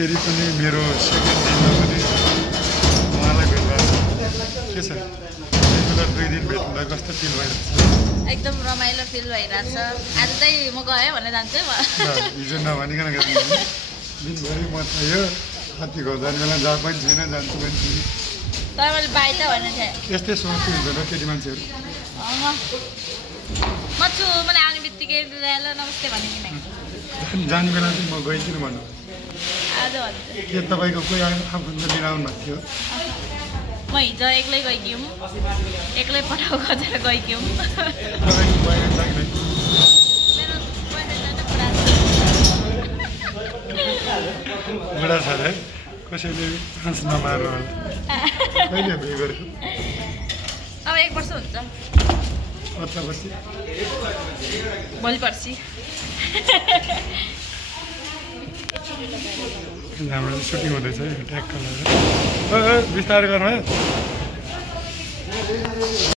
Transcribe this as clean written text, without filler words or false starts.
फेरि पनि मेरो सेकेन्ड दिनमा पनि उहाँलाई भेट भएको के छ रेगुलर 2 दिन भेट्दा कस्तो फिल भइरहेछ एकदम रमाइलो फिल भइरहेछ आज चाहिँ म गएँ भने जान्छु हिजो नभनिकन गएको दिनभरि म त यो साथी घर जाने बेला जहाँ पनि छैन जान्छु पनि छैन तर मैले बाई त भनेको थिएँ यस्तै सोच्नु हुन्छ र केटी मान्छेहरू म छु मलाई आउने बित्तिकै ल नमस्ते भनेको जाने बेला चाहिँ म गइकिन भन्नु आज भन्छु के तपाईँको कोही आफन्त लिएर आउनु भएको थियो म हिजो एक्लै गइकिउँ एक्लै पठाउ खोजेर गइकिउँ तपाईँको बाहिर लाग्ने मेरो boyfriend त पुरा बुढा छ अरे कसैले चान्स नमार्नु होला कहिले बिहे गरेको अब 1 वर्ष हुन्छ अत्तापछि भोलि पर्सि हाम्रो सुटिङ हुँदैछ है ट्याक्क लगाएर बिस्तारै गर्नु है